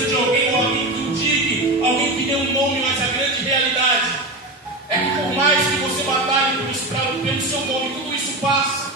precisa de alguém, ou alguém que o diga, alguém que dê um nome, mas a grande realidade é que por mais que você batalhe pelo seu nome, tudo isso passa,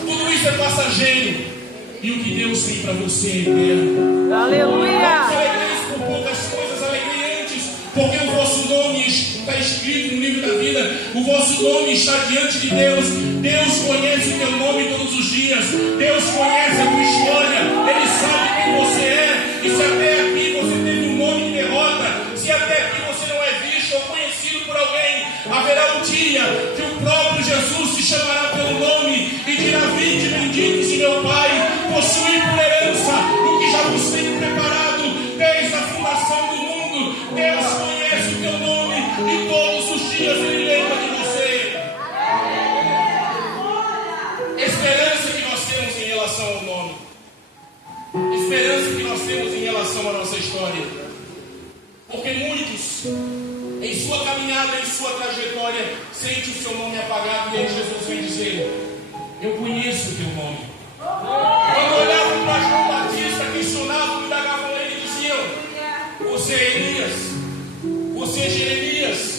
tudo isso é passageiro. E o que Deus tem para você é eterno. Aleluia! Não alegreis por poucas coisas, alegrei antes, porque o vosso nome está escrito no livro da vida, o vosso nome está diante de Deus. Deus conhece o teu nome todos os dias, Deus conhece a tua história, Ele sabe quem você é. E se até aqui você teve um nome de derrota, se até aqui você não é visto ou conhecido por alguém, haverá um dia que o próprio Jesus te chamará pelo nome e dirá: vinde benditos de meu Pai, possuir por herança o que já vos tenho preparado desde a fundação do mundo. Deus conhece o teu nome e todos os dias Ele lembra de você. Esperança que nós temos em relação ao nome, esperança que nós temos em relação à nossa história, porque muitos em sua caminhada, em sua trajetória, sentem o seu nome apagado, e aí Jesus vem dizer: eu conheço o teu nome. Quando olhavam para João Batista, questionavam, indagavam ele e diziam: você é Elias? Você é Jeremias?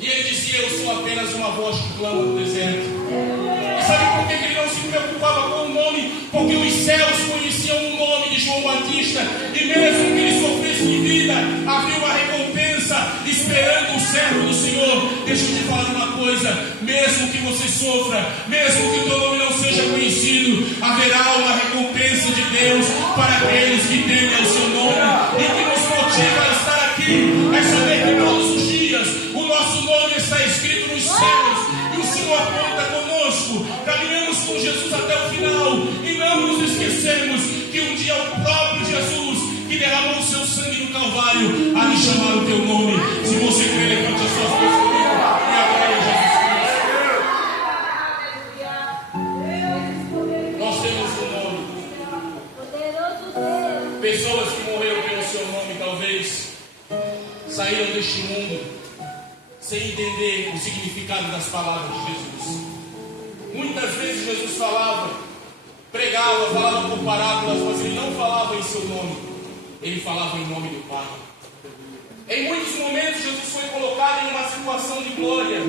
E ele dizia: eu sou apenas uma voz que clama no deserto. E sabe por que ele não se preocupava com o nome? Porque os céus conheciam o nome de João Batista, e mesmo que ele sofresse em vida, havia uma recompensa esperando o servo do Senhor. Deixa eu te falar uma coisa: mesmo que você sofra, mesmo que o teu nome não seja conhecido, haverá uma recompensa de Deus para aqueles que temem ao seu nome. E que nos motiva a estar aqui é saber que todos os dias o nosso nome está escrito nos céus, e o Senhor conta conosco. Caminhamos com Jesus até o final e não nos esquecemos que um dia o próprio Jesus, que derramou o seu sangue no Calvário, há de chamar o teu nome. Se você crê, levante as suas mãos comigo e adore a Jesus Cristo. Nós temos um nome. Pessoas que morreram pelo seu nome, talvez saíram deste mundo sem entender o significado das palavras de Jesus. Muitas vezes Jesus falava, pregava, falava por parábolas, mas ele não falava em seu nome, ele falava em nome do Pai. Em muitos momentos Jesus foi colocado em uma situação de glória,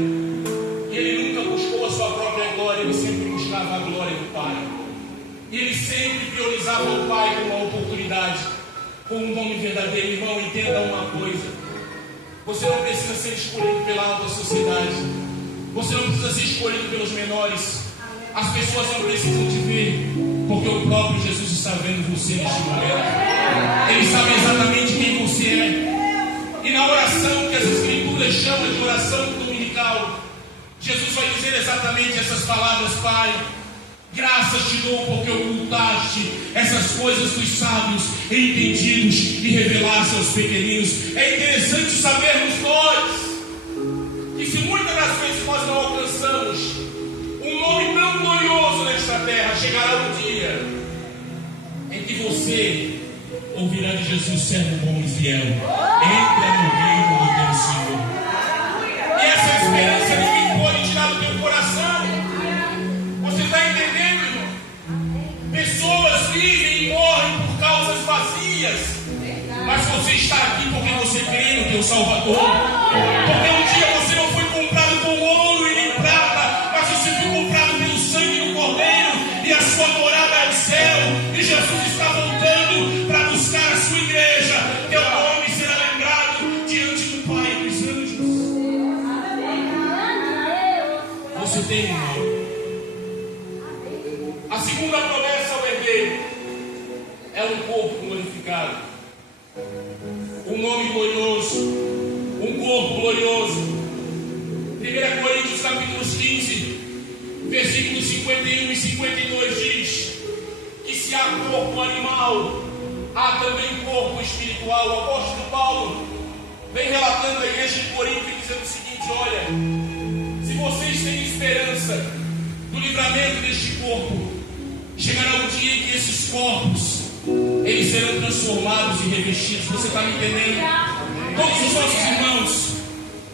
e ele nunca buscou a sua própria glória, ele sempre buscava a glória do Pai. E ele sempre priorizava o Pai como uma oportunidade, com um nome verdadeiro. Irmão, entenda uma coisa: você não precisa ser escolhido pela alta sociedade, você não precisa ser escolhido pelos menores. As pessoas não precisam te ver, porque o próprio Jesus está vendo você neste momento. Ele sabe exatamente quem você é. E na oração que as Escrituras chamam de oração dominical, Jesus vai dizer exatamente essas palavras: Pai, graças te dou porque ocultaste essas coisas dos sábios e entendidos e revelaste aos pequeninos. É interessante sabermos nós que, se muitas das vezes nós não alcançamos um nome tão glorioso nesta terra, chegará um dia em que você ouvirá de Jesus: servo bom e fiel, entra no reino do teu Senhor. E essa esperança ninguém pode tirar do teu coração. Você está entendendo, irmão? Pessoas vivem e morrem por causas vazias, mas você está aqui porque você crê no teu Salvador. Porque um dia você não foi comprado com ouro e nem prata, mas você foi comprado pelo sangue do Cordeiro, e a sua morada é o céu. E Jesus está voltando para buscar a sua igreja. Teu nome será lembrado diante do Pai e dos anjos. Você tem um nome. A segunda promessa ao herdeiro é um corpo glorificado, um nome glorioso, um corpo glorioso. 1 Coríntios capítulo 15, versículos 51 e 52 diz que se há corpo animal, há também corpo espiritual. O apóstolo Paulo vem relatando à igreja de Corinto e dizendo o seguinte: olha, se vocês têm esperança do livramento deste corpo, chegará um dia em que esses corpos eles serão transformados e revestidos. Você está me entendendo? Todos os nossos irmãos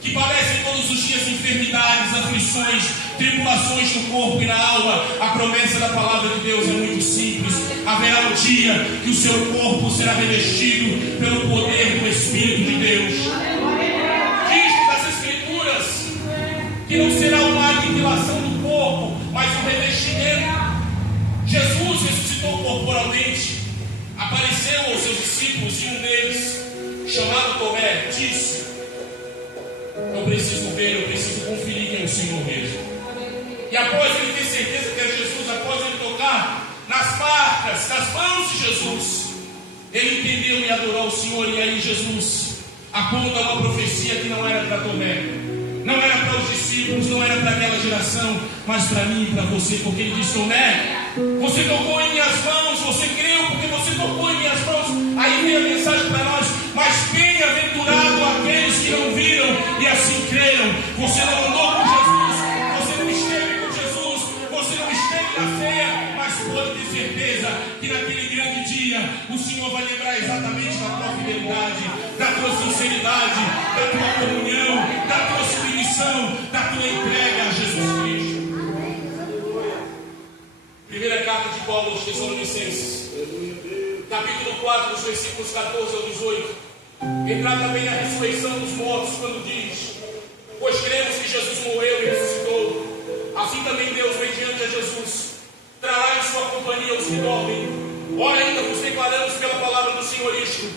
que padecem todos os dias enfermidades, aflições, tribulações no corpo e na alma, a promessa da palavra de Deus é muito simples: haverá um dia que o seu corpo será revestido pelo poder do Espírito de Deus. Diz nas Escrituras que não será uma aniquilação do corpo, mas um revestimento. Jesus ressuscitou corporalmente, apareceu aos seus discípulos e um deles, chamado Tomé, disse: eu preciso ver, eu preciso conferir quem é o Senhor mesmo. E após ele ter certeza que é Jesus, após ele tocar nas marcas das mãos de Jesus, ele entendeu e adorou o Senhor. E aí Jesus aponta uma profecia que não era para Tomé, não era para os discípulos, não era para aquela geração, mas para mim e para você, porque ele disse: Tomé, você tocou em minhas mãos, você creu porque você tocou em minhas mãos. Aí vem a mensagem para nós: mas bem-aventurado aqueles que não viram e assim creram. Você não andou com Jesus, você não esteve com Jesus, você não esteve na ceia, mas pode ter certeza que naquele grande dia o Senhor vai lembrar exatamente da tua fidelidade, da tua sinceridade, da tua comunhão, da tua submissão, da tua entrega a Jesus Cristo. Primeira carta de Paulo aos Tessalonicenses, capítulo 4, dos versículos 14 ao 18. Entrar também a ressurreição dos mortos, quando diz: pois cremos que Jesus morreu e ressuscitou, assim também Deus, mediante a Jesus, trará em sua companhia os que dormem. Ora, ainda vos declaramos pela palavra do Senhor isto: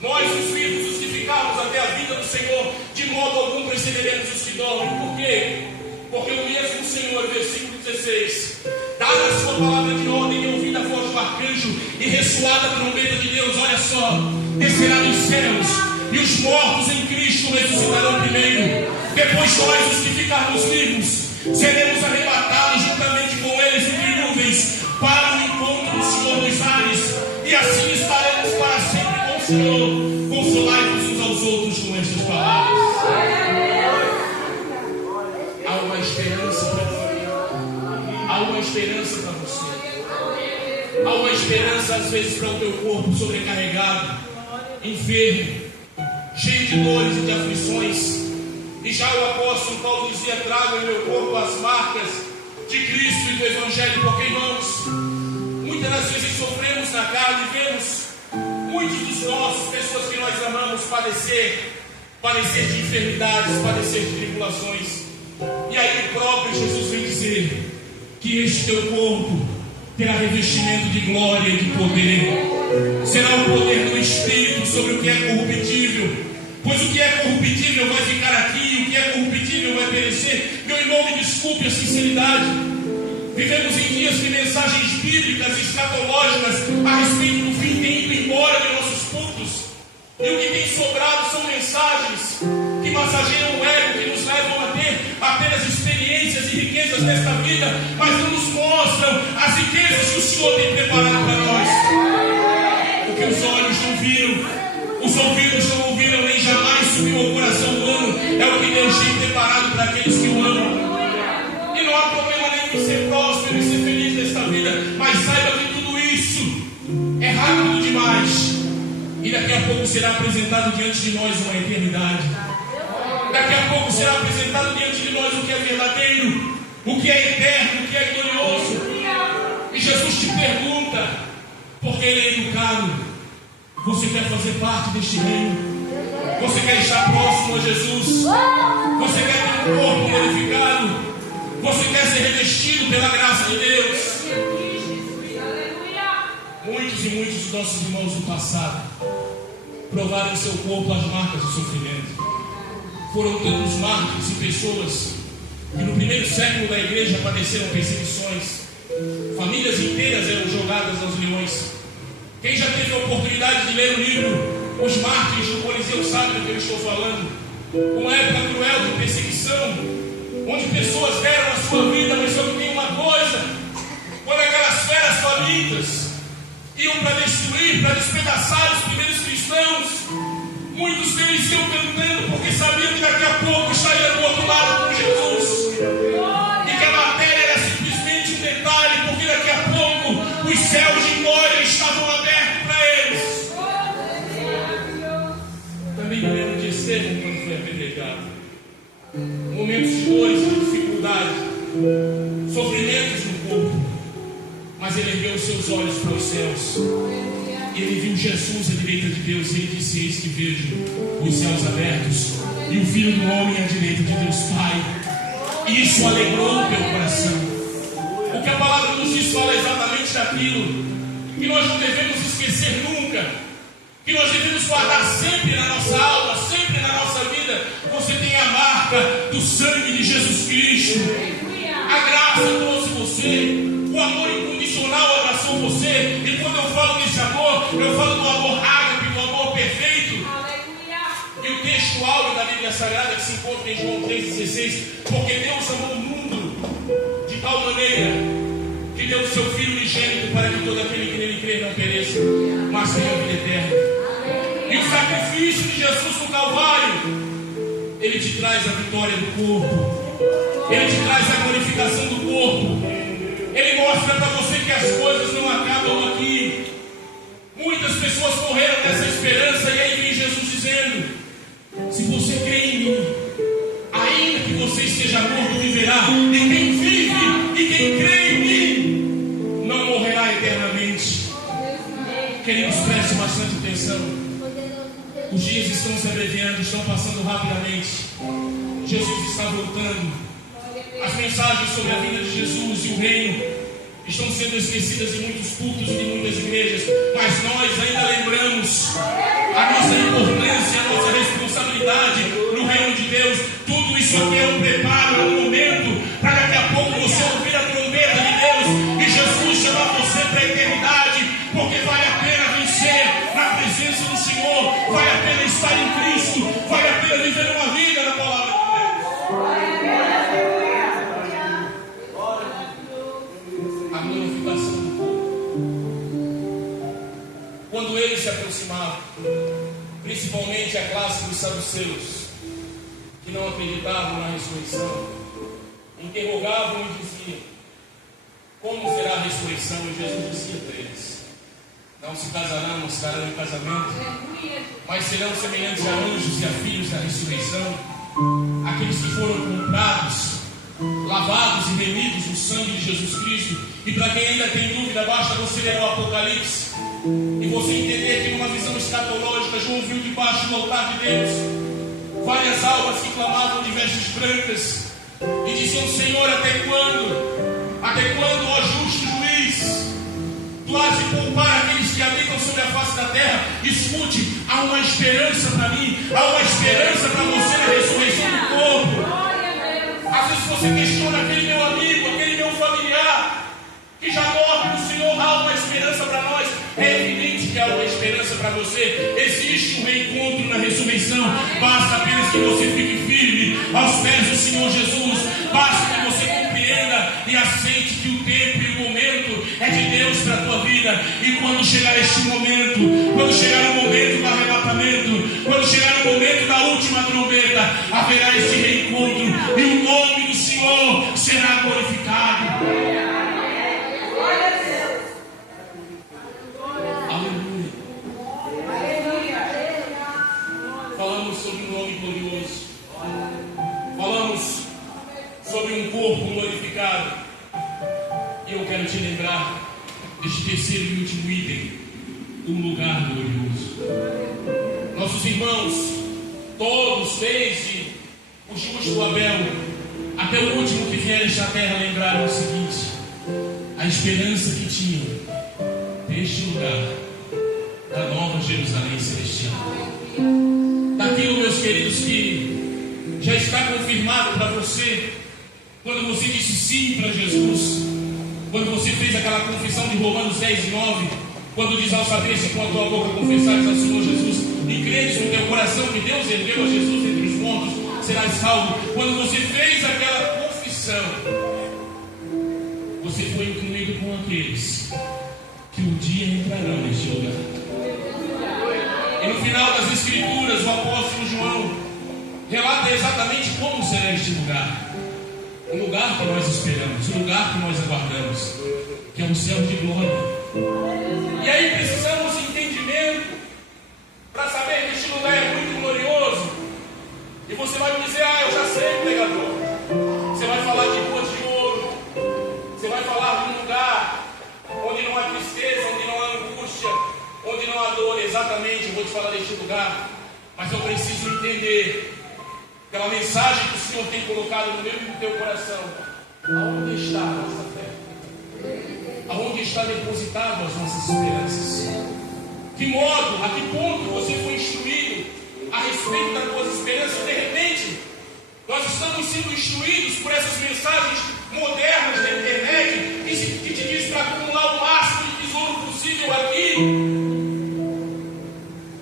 nós, os vivos, os que ficarmos até a vinda do Senhor, de modo algum precederemos os que dormem. Por quê? Porque o mesmo Senhor, versículo 16, dada a sua palavra de ordem e ouvida a voz do arcanjo e ressoada a trombeta de Deus, olha só, descerá dos céus, e os mortos em Cristo ressuscitarão primeiro. Depois nós, os que ficarmos vivos, seremos arrebatados juntamente com eles entre nuvens para o encontro do Senhor nos ares, e assim estaremos para sempre com o Senhor. Consolai-vos uns aos outros com estas palavras. Há uma esperança para ti, há uma esperança para você, há uma esperança às vezes para o teu corpo sobrecarregado, enfermo, cheio de dores e de aflições. E já o apóstolo Paulo dizia: trago em meu corpo as marcas de Cristo e do Evangelho. Porque, irmãos, muitas das vezes sofremos na carne e vemos muitos dos nossos, pessoas que nós amamos, padecer de enfermidades, padecer de tribulações. E aí o próprio Jesus vem dizer que este teu corpo terá revestimento de glória e de poder. Será o poder do Espírito sobre o que é corruptível, pois o que é corruptível vai ficar aqui, o que é corruptível vai perecer. Meu irmão, me desculpe a sinceridade, vivemos em dias de mensagens bíblicas escatológicas a respeito do fim tem ido embora de nossos cultos, e o que tem sobrado são mensagens que massageiam o ego, que nos levam a ter apenas experiências e riquezas desta vida, mas não nos mostram as riquezas que o Senhor tem preparado para nós. O que os olhos não viram, os ouvidos não ouviram, nem jamais subiu ao coração humano, é o que Deus tem preparado para aqueles que o amam. E não há problema nenhum em ser próspero e ser feliz nesta vida, mas saiba que tudo isso é rápido demais, e daqui a pouco será apresentado diante de nós uma eternidade. Daqui a pouco será apresentado diante de nós o que é verdadeiro, o que é eterno, o que é glorioso. E Jesus te pergunta, porque Ele é educado: você quer fazer parte deste reino? Você quer estar próximo a Jesus? Você quer ter um corpo glorificado? Você quer ser revestido pela graça de Deus? Muitos e muitos dos nossos irmãos do passado provaram em seu corpo as marcas do sofrimento. Foram tantos mártires e pessoas que no primeiro século da igreja padeceram perseguições. Famílias inteiras eram jogadas aos leões. Quem já teve a oportunidade de ler o livro Os Mártires do Coliseu sabe do que eu estou falando. Uma época cruel de perseguição, onde pessoas deram a sua vida, mas só que tem uma coisa: quando aquelas feras famintas iam para destruir, para despedaçar os primeiros cristãos, muitos deles iam cantando, porque sabiam que daqui a pouco estaria do outro lado com Jesus, e que a matéria era simplesmente um detalhe, porque daqui a pouco os céus de glória estavam abertos para eles. Também me lembro de Estevão quando foi apedrejado. Momentos de dores, de dificuldade, sofrimentos no corpo, mas ele ergueu os seus olhos para os céus ele viu Jesus à direita de Deus e ele disse: eis que vejo os céus abertos e o Filho do Homem à direita de Deus Pai. E isso alegrou o teu coração. O que a palavra nos diz fala exatamente daquilo que nós não devemos esquecer nunca, que nós devemos guardar sempre na nossa alma, sempre na nossa vida. Você tem a marca do sangue de Jesus Cristo. A graça trouxe você, o amor incondicional abraçou você. E quando eu falo desse amor, eu falo do amor ágape, do amor perfeito. E o texto áureo da Bíblia Sagrada que se encontra em João 3,16: porque Deus amou o mundo de tal maneira que deu o seu Filho unigênito para que todo aquele que nele crê não pereça, mas tenha a vida eterna. E o sacrifício de Jesus no Calvário, ele te traz a vitória do corpo, ele te traz a glorificação do corpo, ele mostra para você que as coisas não acabam aqui. Muitas pessoas morreram nessa esperança, e aí vem Jesus dizendo: se você crê em mim, ainda que você esteja morto, viverá. E quem vive e quem crê em mim não morrerá eternamente. Queridos, preste bastante atenção. Os dias estão se abreviando, estão passando rapidamente. Jesus está voltando. As mensagens sobre a vida de Jesus e o reino estão sendo esquecidas em muitos cultos e em muitas igrejas, mas nós ainda lembramos a nossa importância, a nossa responsabilidade no reino de Deus. Tudo isso aqui é um preparo, é um momento para daqui a pouco você ouvir a trombeta de Deus e Jesus chamar você para a eternidade, porque vale a pena vencer na presença do Senhor, vale a pena estar em Cristo, vale a pena viver uma vida na palavra de Deus. A glorificação do povo. Quando eles se aproximavam, principalmente a classe dos saduceus, que não acreditavam na ressurreição, interrogavam e diziam: como será a ressurreição? E Jesus dizia para eles: não se casarão, não estarão em casamento, mas serão semelhantes a anjos e a filhos da ressurreição, aqueles que foram comprados, lavados e remidos no sangue de Jesus Cristo. E para quem ainda tem dúvida, basta você ler o Apocalipse e você entender que numa visão escatológica, João viu debaixo do altar de Deus várias almas que clamavam de vestes brancas e diziam: Senhor, até quando? Até quando, ó justo juiz, tu has de poupar aqueles que habitam sobre a face da terra? Escute, há uma esperança para mim, há uma esperança para você na ressurreição do corpo. Às vezes você questiona aquele meu amigo, aquele meu familiar que já morre no Senhor. Há uma esperança para nós. É evidente que há uma esperança para você. Existe um reencontro na ressurreição. Basta apenas que você fique firme aos pés do Senhor Jesus. Basta que você compreenda e aceite que o tempo e o momento é de Deus para a tua vida. E quando chegar este momento, quando chegar o momento do arrebatamento, quando chegar o momento da última trombeta, haverá este reencontro e o nome do Senhor será glorificado. Falamos sobre um nome glorioso, falamos sobre um corpo glorificado, e eu quero te lembrar deste terceiro e último item: um lugar glorioso. Nossos irmãos, todos, desde o justo Abel até o último que vier a esta terra, lembraram o seguinte: a esperança que tinham deste lugar, da nova Jerusalém celestial. Daquilo, meus queridos, que já está confirmado para você quando você disse sim para Jesus, quando você fez aquela confissão de Romanos 10:9, quando diz: ao saber se com a tua boca confessares ao Senhor Jesus e creres no teu coração que Deus ergueu a Jesus entre os mortos, serás salvo. Quando você fez aquela confissão, você foi incluído com aqueles que um dia entrarão neste lugar. E no final das Escrituras, o apóstolo João relata exatamente como será este lugar. Um lugar que nós esperamos, um lugar que nós aguardamos, que é um céu de glória. E aí precisamos de entendimento para saber que este lugar é muito glorioso. E você vai me dizer: eu já sei, pregador. Você vai falar de ruas de ouro, você vai falar de um lugar onde não há tristeza, onde não há angústia, onde não fora deste lugar, mas eu preciso entender aquela mensagem que o Senhor tem colocado no meu e no teu coração. Aonde está a nossa fé? Aonde está depositado as nossas esperanças? Que modo, a que ponto você foi instruído a respeito das tuas esperanças? De repente, nós estamos sendo instruídos por essas mensagens modernas da internet que te diz para acumular o máximo de tesouro possível aqui.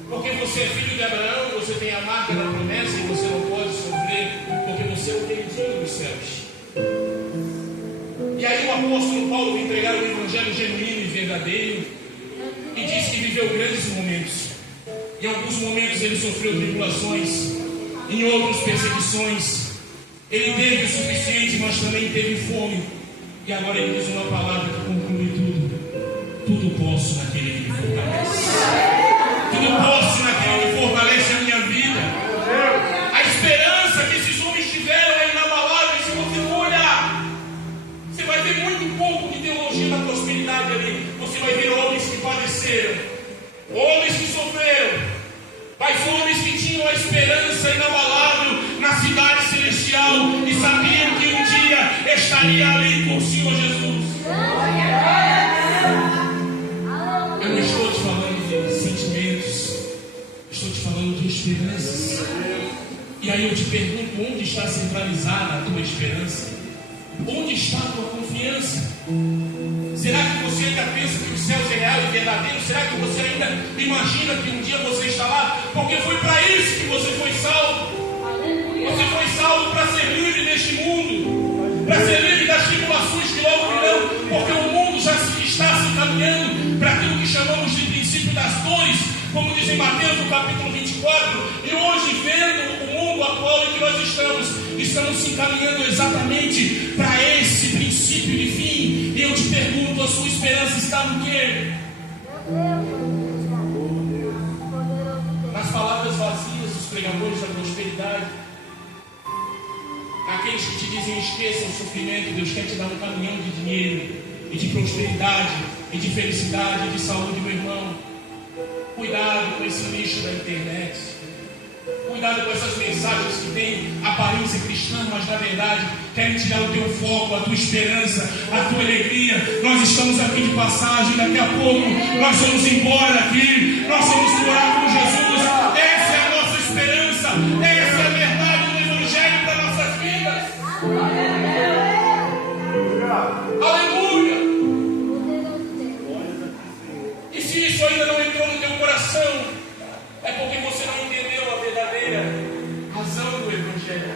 Porque você é filho de Abraão, você tem a marca da promessa e você não pode sofrer, porque você é o queridinho dos céus. E aí o apóstolo Paulo vem entregar o evangelho genuíno e verdadeiro e diz que viveu grandes momentos. Em alguns momentos ele sofreu tribulações, em outros perseguições. Ele teve o suficiente, mas também teve fome. E agora ele diz uma palavra que conclui tudo. Tudo posso naquele que me fortalece. Tudo posso naquele que fortalece a minha vida. A esperança que esses homens tiveram é inabalável. Se você for olhar, você vai ver muito pouco de teologia da prosperidade ali. Você vai ver homens que padeceram, homens que sofreram, mas homens que tinham a esperança inabalável na cidade celestial e sabiam que um dia estaria ali com o Senhor Jesus. Eu não estou te falando de sentimentos, estou te falando de esperanças. E aí eu te pergunto, onde está centralizada a tua esperança? Onde está a tua confiança? Será que você ainda pensa que os céus é real e verdadeiro? Será que você ainda imagina que um dia você está lá? Porque foi para isso que você foi salvo. Você foi salvo para ser livre deste mundo, para ser livre das tribulações que logo virão, porque o mundo já está se caminhando para aquilo que chamamos de princípio das dores, como diz em Mateus no capítulo 24. E hoje, vendo o mundo atual em que nós estamos se encaminhando exatamente para esse princípio de fim. E eu te pergunto, a sua esperança está no quê? Nas palavras vazias dos pregadores da prosperidade, aqueles que te dizem esqueça o sofrimento, Deus quer te dar um caminhão de dinheiro e de prosperidade e de felicidade e de saúde, meu irmão. Cuidado com esse lixo da internet. Cuidado com essas mensagens que têm aparência cristã, mas na verdade querem tirar o teu foco, a tua esperança, a tua alegria. Nós estamos aqui de passagem, daqui a pouco nós vamos embora aqui, nós vamos morar com Jesus. Essa é a nossa esperança, essa é a verdade do Evangelho das nossas vidas. Aleluia! E se isso ainda não entrou no teu coração, é porque você não entendeu a verdadeira razão do Evangelho.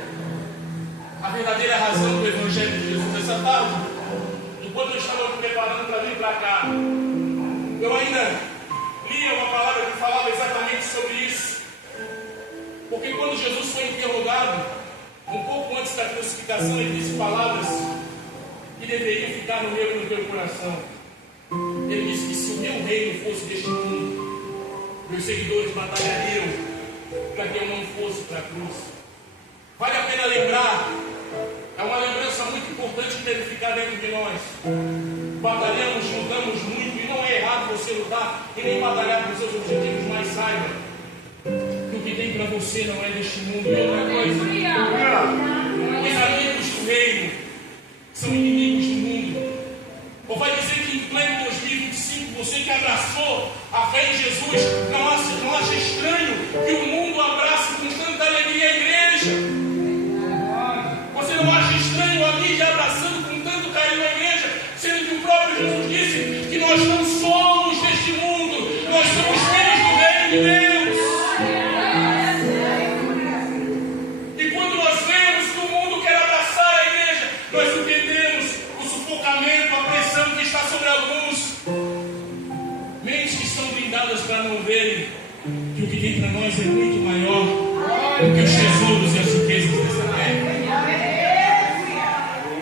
A verdadeira razão do Evangelho de Jesus. Essa tarde, enquanto eu estava me preparando para vir para cá, eu ainda lia uma palavra que falava exatamente sobre isso. Porque quando Jesus foi interrogado, um pouco antes da crucificação, ele disse palavras que deveriam ficar no meu e no teu coração. Ele disse que se o meu reino fosse deste mundo, meus seguidores batalhariam para que eu não fosse para a cruz. Vale a pena lembrar, é uma lembrança muito importante que deve ficar dentro de nós. Batalhamos, lutamos muito, e não é errado você lutar e nem batalhar para os seus objetivos, mas saiba que o que tem para você não é deste mundo. E outra coisa, os amigos do reino são inimigos do mundo. Ou vai dizer que em pleno 2025, você que abraçou a fé em Jesus, não acha estranho que o mundo abrace com tanta alegria a igreja? Você não acha estranho a mídia abraçando com tanto carinho a igreja, sendo que o próprio Jesus disse que nós não somos deste mundo, nós somos filhos do reino de Deus. E quando nós vemos que o mundo quer abraçar a igreja, nós entendemos o sufocamento, a pressão que está sobre alguns. Mentes que são blindadas para não verem que o que tem para nós é muito maior do que os tesouros e as riquezas dessa terra.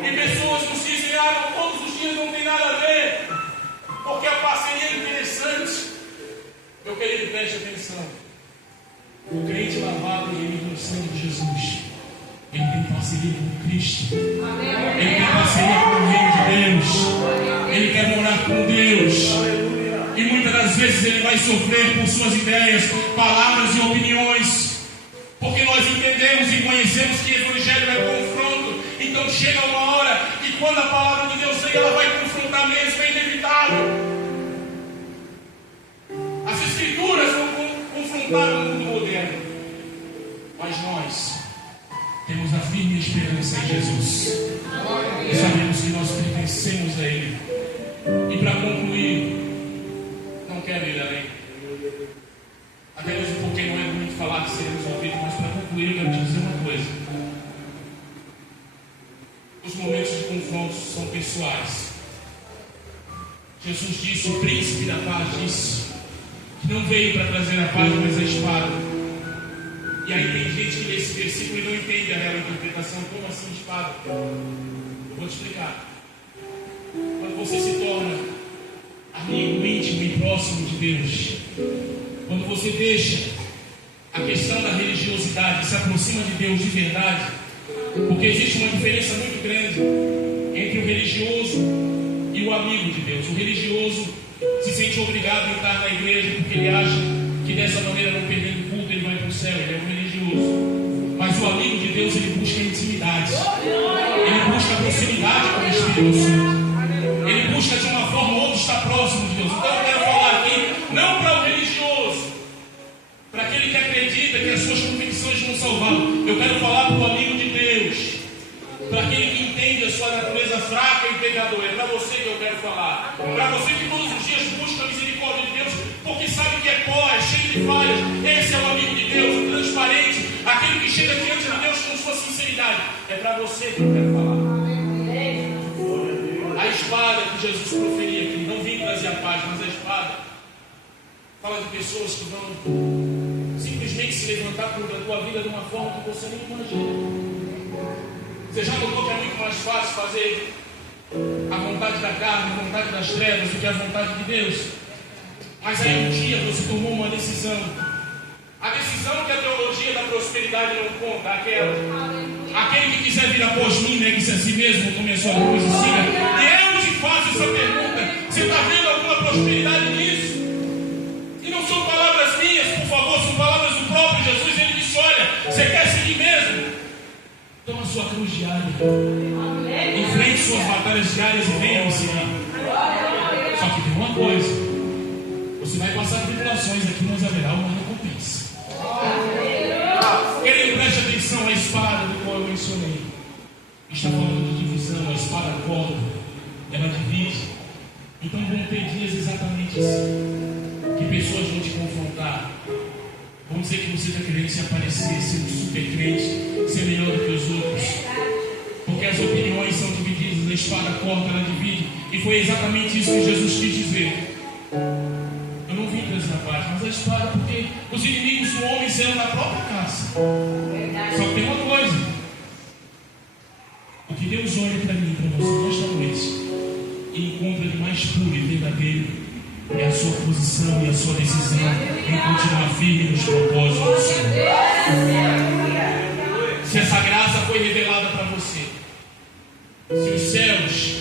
E pessoas nos dizem, todos os dias não tem nada a ver, porque a parceria é interessante. Meu querido, preste atenção. O crente lavado e remido no sangue de Jesus, ele tem parceria com Cristo. Ele tem parceria com o reino de Deus. Ele quer morar com Deus. E muitas das vezes ele vai sofrer por suas ideias, palavras e opiniões. Porque nós entendemos e conhecemos que o Evangelho é confronto. Então chega uma hora que quando a palavra de Deus vem, ela vai confrontar mesmo, é inevitável. As Escrituras vão confrontar o mundo moderno. Mas nós temos a firme esperança em Jesus. E sabemos que nós pertencemos a Ele. E para concluir, não quero ir além. Até mesmo porque não é muito falar que seremos ouvidos, mas para concluir eu quero te dizer uma coisa. Os momentos de confronto são pessoais. Jesus disse, o príncipe da paz disse, que não veio para trazer a paz, mas a espada. E aí tem gente que lê esse versículo e não entende a real interpretação. Como assim espada? Eu vou te explicar. Quando você se torna amigo íntimo e próximo de Deus, quando você deixa a questão da religiosidade, se aproxima de Deus de verdade, porque existe uma diferença muito grande entre o religioso e o amigo de Deus. O religioso se sente obrigado a estar na igreja porque ele acha que dessa maneira, não perdendo o culto, ele vai para o céu. Ele é um religioso. Mas o amigo de Deus, ele busca intimidade, ele busca proximidade com o Espírito Santo. Ele busca de uma forma ou outra estar próximo de Deus. Então eu quero falar aqui, não para o religioso, para aquele que acredita que as suas convicções vão salvá-lo. Eu quero falar para o amigo de Deus, para aquele que entende a sua natureza fraca e pecadora. É para você que eu quero falar. Para você que todos os dias busca a misericórdia de Deus, porque sabe que é pó, é cheio de falhas. Esse é o amigo de Deus, o transparente, aquele que chega diante de Deus com sua sinceridade. É para você que eu quero falar. A espada que Jesus proferia aqui, não vim trazer a paz, mas a espada fala de pessoas que vão simplesmente se levantar contra a tua vida de uma forma que você nem imagina. Você já notou que é muito mais fácil fazer a vontade da carne, a vontade das trevas, do que a vontade de Deus? Mas aí um dia você tomou uma decisão. A decisão que a teologia da prosperidade não conta, aquele que quiser vir após mim, negue-se a si mesmo, tome a sua cruz e siga. E eu te faço essa pergunta: você está vendo alguma prosperidade nisso? E não são palavras minhas, por favor, são palavras do próprio Jesus. Ele disse: olha, você quer seguir mesmo? Toma a sua cruz diária, enfrente suas batalhas diárias e venha me seguir. Só que tem uma coisa: você vai passar tribulações aqui, mas haverá uma recompensa. Querido, preste atenção, a espada do qual eu mencionei está falando de divisão. A espada corta, ela divide. Então vão ter dias exatamente assim, que pessoas vão te confrontar, vão dizer que você está querendo se aparecer, ser um super crente, ser melhor do que os outros, porque as opiniões são divididas. A espada corta, ela divide. E foi exatamente isso que Jesus quis dizer. Eu não vim trazer a paz, mas a espada, porque os inimigos do homem serão da própria casa. Só que tem uma coisa: o que Deus olha para mim e para você nesta noite e encontra de mais puro e verdadeiro é a sua posição e a sua decisão em continuar firme nos propósitos do Senhor. Se essa graça foi revelada para você, se os céus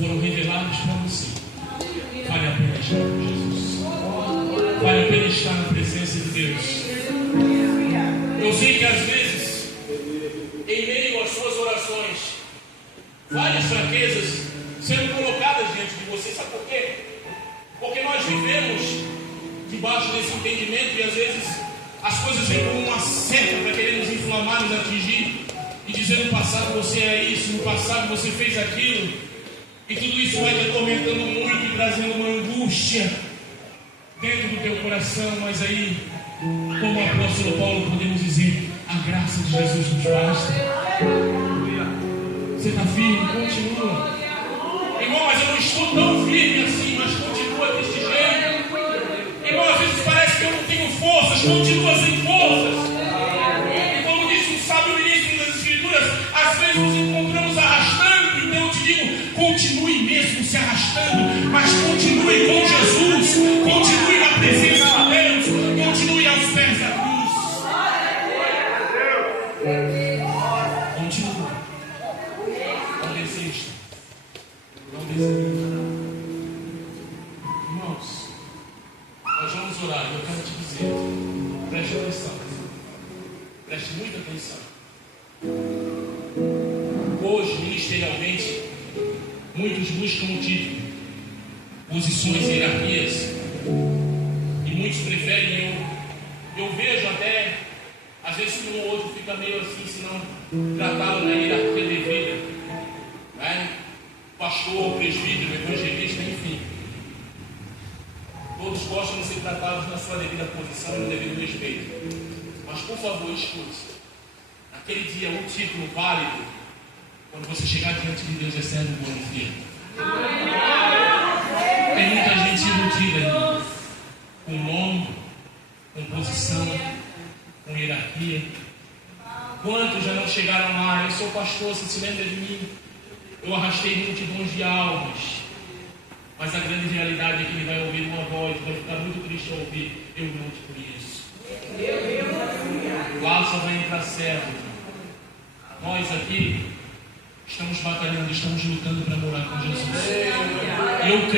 foram revelados para você, vale a pena estar com Jesus. Vale a pena estar na presença de Deus. Eu sei que às vezes, em meio às suas orações, várias fraquezas sendo colocadas diante de você. Sabe por quê? Porque nós vivemos debaixo desse entendimento e às vezes as coisas vêm como uma seta para querer nos inflamar, nos atingir e dizer: no passado você era isso, no passado você fez aquilo, e tudo isso vai te atormentando muito e trazendo uma angústia dentro do teu coração. Mas aí, como o apóstolo Paulo, podemos dizer: a graça de Jesus nos basta. Você está firme? Continua. Irmão, mas eu não estou tão firme assim, mas continua deste jeito. Irmão, às vezes parece que eu não tenho forças, continua sem forças. E como disse um sábio ministro das Escrituras, às vezes nos encontramos arrastando. Então eu te digo: continue mesmo se arrastando, mas continue com Jesus, continue na presença de Deus, continue aos pés da cruz. Continua. Não desista. Não desista. Irmãos, Preste atenção. Preste muita atenção. Hoje, ministerialmente, muitos buscam o título, posições e hierarquias, e muitos preferem eu vejo até, às vezes um ou outro fica meio assim, se não tratá-lo na hierarquia devida, né? Pastor, presbítero, evangelista, enfim. Todos gostam de ser tratados na sua devida posição e no devido respeito. Mas, por favor, escute. Naquele dia, um título válido, quando você chegar diante de Deus, é servo bom e fiel. Tem muita gente iludida, irmão, com nome, com posição, com hierarquia. Quantos já não chegaram lá? Eu sou pastor, você se lembra de mim? Eu arrastei multidões de almas. Mas a grande realidade é que ele vai ouvir uma voz, vai ficar muito triste ao ouvir: eu não te conheço. Lá só vai entrar servo. Nós aqui estamos batalhando, estamos lutando para morar com Jesus. Eu creio.